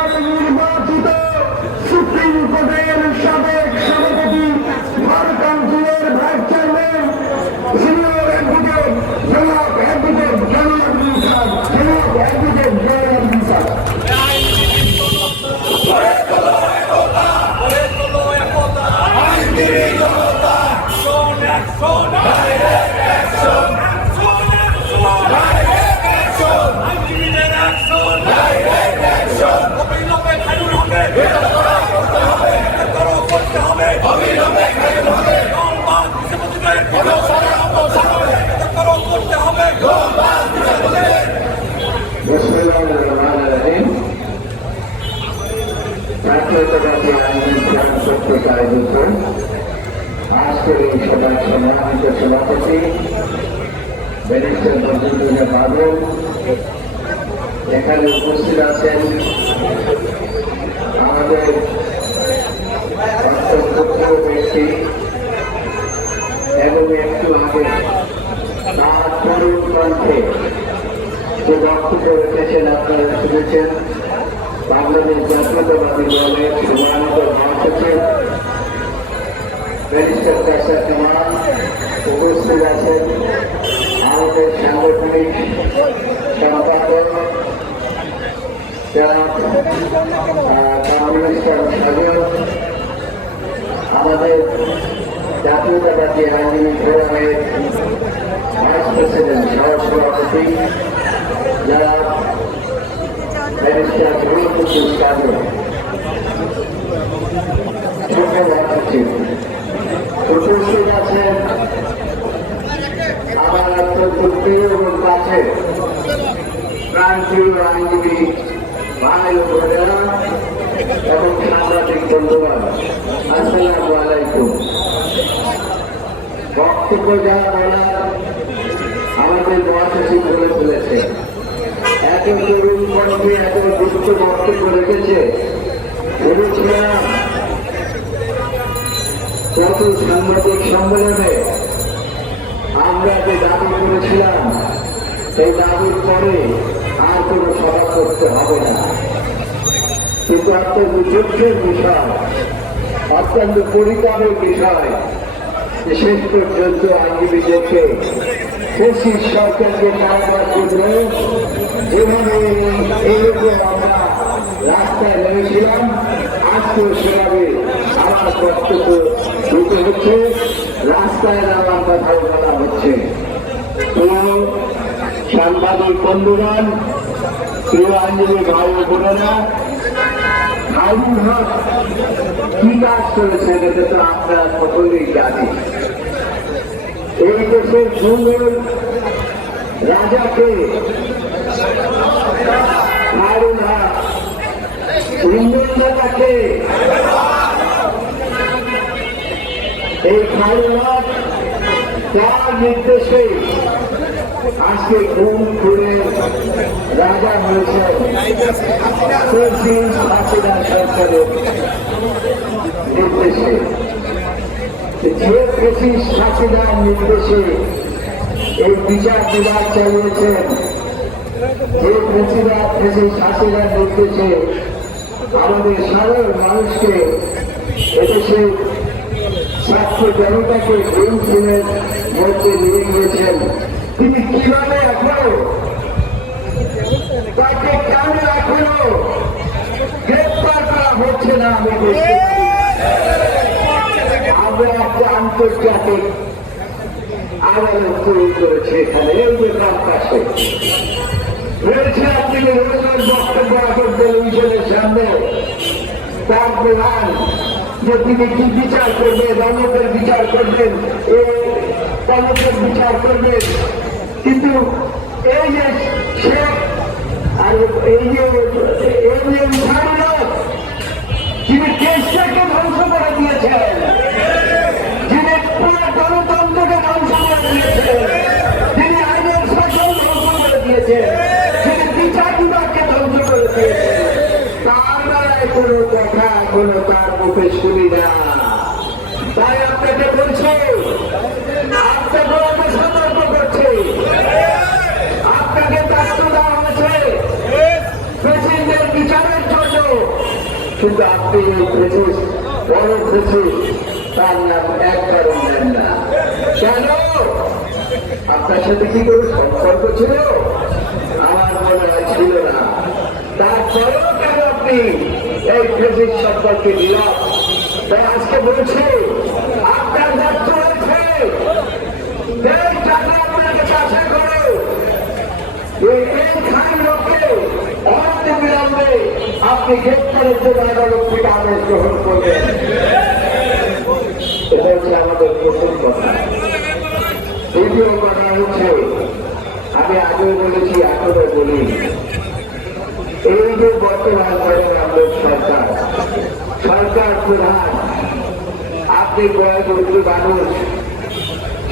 নবনির্বাচিত সুপ্রিম কোর্টের সাবেক সভাপতি ভারকান্তির ভাইস চেয়ারম্যান সিনিয়র অ্যাডভোকেট জনাব অ্যাডভোকেট জনাব মিসার জনাব অ্যাডভোকেট জনাব মিসার আজকের এই সভার সম্মানিত সভাপতি ব্যারিস্টার মজিদুর বাদল, এখানে উপস্থিত আছেন আমাদের অত্যন্ত ব্যক্তি এবং একটু আগে তার তরুণ কণ্ঠে যে বক্তব্য রেখেছেন আপনারা শুনেছেন, বাংলাদেশ জাতীয়তাবাদী দলের সম্মানিত মহাসচিব ব্যারিস্টার কায়সার কামাল উপস্থিত আছেন, আমাদের সাংগঠনিক সম্পাদক আমাদের জাতীয়তাবাদী আইনজীবী ফোরামের ভাইস প্রেসিডেন্ট সহসভাপতি যারা ব্যারিস্টার উপস্থিত আছেন আমার অত্যন্ত প্রিয় এবং কাছে প্রাণপ্রিয় আইনজীবী ভাই ও বোনেরা এবং সাংবাদিক বন্ধুরা, আসসালামু আলাইকুম। বক্তব্য যা বলার আমাদের মহাসচিব বলে ফেলেছে, এত তরুণ কণ্ঠে এত গুরুত্ব বক্তব্য রেখেছে। বলেছিলাম গত সাংবাদিক সম্মেলনে আমরা যে দাবি করেছিলাম সেই দাবির পরে আর কোনো সভা করতে হবে না, কিন্তু অত্যন্ত দুঃখের বিষয়, অত্যন্ত পরিতাপের বিষয় যে শেষ পর্যন্ত আইনজীবীদেরকে ফেসিস সরকারকে পাওয়ার জন্য যেভাবে এইরকম আমরা রাস্তায় নেমেছিলাম, আজকেও সেভাবে আমার বক্তব্য দিতে হচ্ছে, রাস্তায় নামার কথাও বলা হচ্ছে। তো সাংবাদিক বন্ধুগণ, প্রিয় আইনজীবী ভাই ও বোনেরা, হারুন হক কি কাজ করেছে এটা তো আপনারা সকলেই জানি। এই দেশের সুন্দর রাজাকে হারুন হক ইন্দ্রজাকে এই হারুন হক তার নির্দেশে আজকে ঘুম ঘুরে রাজা হয়েছে সরকারের নির্দেশে। যে ব্রিটিশ হাসিনার নির্দেশে এই বিচার বিভাগ চালিয়েছেন, যে ব্রিটিশ হাসিনার নির্দেশে আমাদের সাধারণ মানুষকে এদেশে ছাত্র জনতাকে হিমশিমের মধ্যে নিয়ে গিয়েছেন, তিনি কিভাবে এখনো তাকে কেন এখনো গ্রেপ্তার করা হচ্ছে না? আমরা একটা আন্তর্জাতিক আদালত তৈরি করেছে এখানে, এই যে তার কাছে রয়েছে। আপনি রোজের বক্তব্য রাখেন টেলিভিশনের সামনে, তার প্রধান যে তিনি কি বিচার করবেন, রণকের বিচার করবেন, এই তলকের বিচার করবেন, কিন্তু এই যে শেখ আর এই যে যিনি দেশটাকে ধ্বংস করে দিয়েছেন, যিনি পুরো গণতন্ত্রকে ধ্বংস করে দিয়েছেন, যিনি আইনের শাসন ধ্বংস করে দিয়েছেন, যিনি বিচার বিভাগকে ধ্বংস করে দিয়েছেন, তার দ্বারাই কোনো কথা এখনো তার মুখে শুনি না। তাই আপনাকে বলছি, আপনাকে সতর্ক করছে, আপনাকে দায়িত্ব দেওয়া হয়েছে প্রেসিডেন্টের বিচারের জন্য। কিন্তু আপনি এই ফেসিস বড় ফেসিস তার নাম একবারও নেন না কেন? আপনার সাথে কি করে সম্পর্ক ছিল? আমার মনে হয় ছিল না। তারপরেও কেন আপনি এই ফেসিস সম্পর্কে দিলাম? তাই আজকে বলছি আপনার ব্যর্থ হয়েছে। এই টাকা আপনাকে চাষা করো এই খান লোককে অনেক বিলম্বে আপনি গ্রেপ্তারের জন্য 11 থেকে আদেশ গ্রহণ করবেন। এটা হচ্ছে আমাদের প্রথম কথা। দ্বিতীয় কথা হচ্ছে আমি আগেও বলেছি এখনো বলি, এই যে বর্তমান আমাদের সরকার প্রধান আপনি বয়োবৃদ্ধ মানুষ,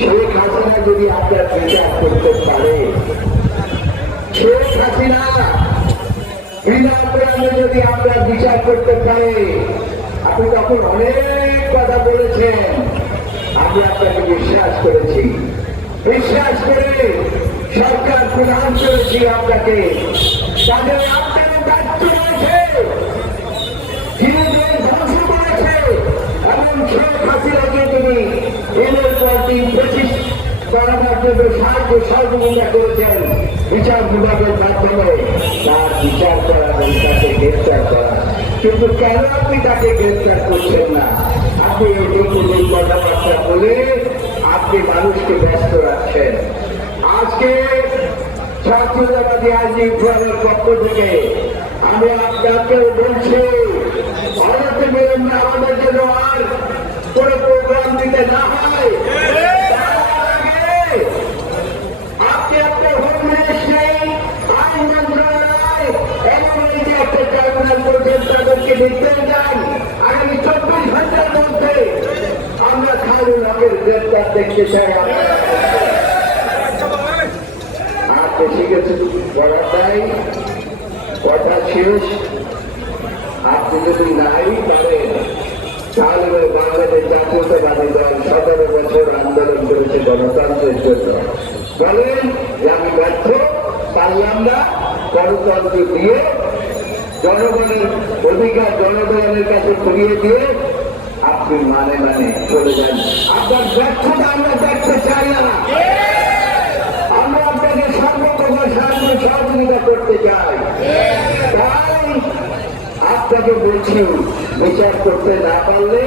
শেখ হাসিনা যদি আপনার বিচার করতে পারে, শেখ হাসিনা বিনা অপরাধে যদি আপনার বিচার করতে পারে, আপনি তখন অনেক কথা বলেছেন, আমি আপনাকে বিশ্বাস করেছি, বিশ্বাস করে সরকার প্রদান করেছি আপনাকে। তাদের আপনার দায়িত্ব রয়েছে, ধ্বংস করেছে এবং শেখ হাসিনাকে তিনি এদের প্রতি ব্রিটিশ করানোর জন্য সাহায্য সহযোগিতা করেছেন বিচার বিভাগের মাধ্যমে। তার বিচার করা এবং তাকে গ্রেফতার করা, কিন্তু কেন আপনি তাকে গ্রেফতার করছেন না? আপনি এই কথাবার্তা বলে আপনি মানুষকে ব্যস্ত রাখছেন। আজকে ছাত্রবাদী আইনি ফোরামের পক্ষ থেকে আমি আপনাকে বলছি, অনেক বিলম্বে আমাদের জন্য আর কোনো প্রোগ্রাম দিতে না হয়। আপনি আপনার হোম মিনিস্ট্রি, আইন মন্ত্রণালয় এবং এই যে একটা ট্রাইব্যুনাল করেছেন তাদেরকে নির্দেশ দেন, আগামী 24 ঘন্টার মধ্যে আমরা খায়রুল হকের গ্রেপ্তার দেখতে চাই। আর বেশি কিছু বলার নাই, কথা শেষ। আপনি যদি নাই পারেন তাহলে বাংলাদেশ জাতীয়তাবাদী দল 17 বছর আন্দোলন করেছে গণতন্ত্রের জন্য, বলেন যে আমি ব্যর্থ, পারলাম না গণতন্ত্র দিয়ে জনগণের অধিকার জনগণের কাছে ফিরিয়ে দিয়ে আপনি মানে চলে যান। আপনার ব্যর্থতা আমরা দেখতে চাই না, আমরা আপনাকে সর্বপ্রকার সাহায্য সহযোগিতা করতে চাই। তাই আপনাকে বলছি, বিচার করতে না পারলে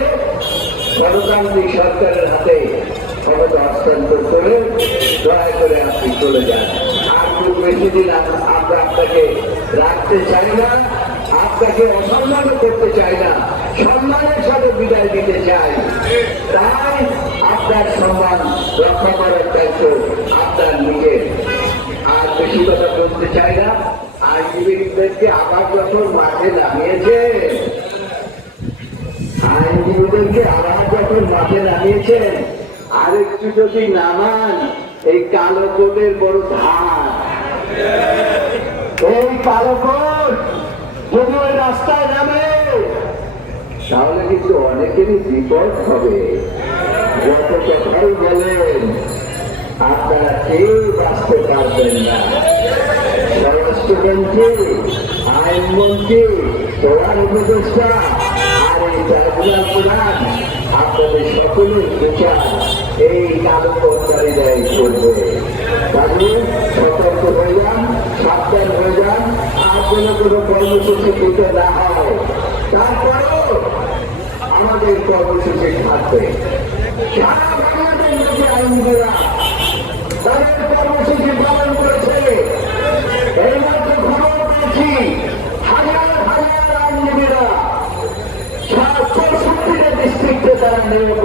গণতান্ত্রিক সরকারের হাতে ক্ষমতা হস্তান্তর করে দয়া করে আপনি চলে যান। আর খুব বেশি দিন আমরা আপনাকে রাখতে চাই না, আপনাকে অসম্মানও করতে চাই না, সম্মানের সাথে বিদায় দিতে চাই। তাই আপনার সম্মান রক্ষা করার দায়িত্ব আপনার নিজের। আর বেশি কথা বলতে চাই না। আইনজীবীদেরকে আবার যখন মাঠে নামিয়েছে, আইনজীবীদেরকে আবার যখন মাঠে নামিয়েছেন, আরেকটু যদি নামান এই কালো কোটের বড় ধার, এই কালো কোট যদি ওই রাস্তায় নামে তাহলে কিন্তু অনেকেরই বিপদ হবে। যত কথাই বলেন আপনারা কেউ বাঁচতে পারবেন না। স্বরাষ্ট্রমন্ত্রী, আইনমন্ত্রী, প্রধান উপদেষ্টা আর এই ট্রাইব্যুনাল প্রধান আপনাদের সকলের বিচার এই কাগজকারীরাই করবে। তাহলে সতর্ক হয়ে যান, সাবধান হয়ে যান, আর যেন কোনো কর্মসূচি দিতে না হয়। তারপরেও আমাদের কর্মসূচি থাকবে। সারা বাংলাদেশ থেকে আইনজীবীরা তাদের কর্মসূচি পালন করেছে। এই মাত্র খবর পেয়েছি হাজার হাজার আইনজীবীরা 64টা ডিস্ট্রিক্টে তারা নিয়োগ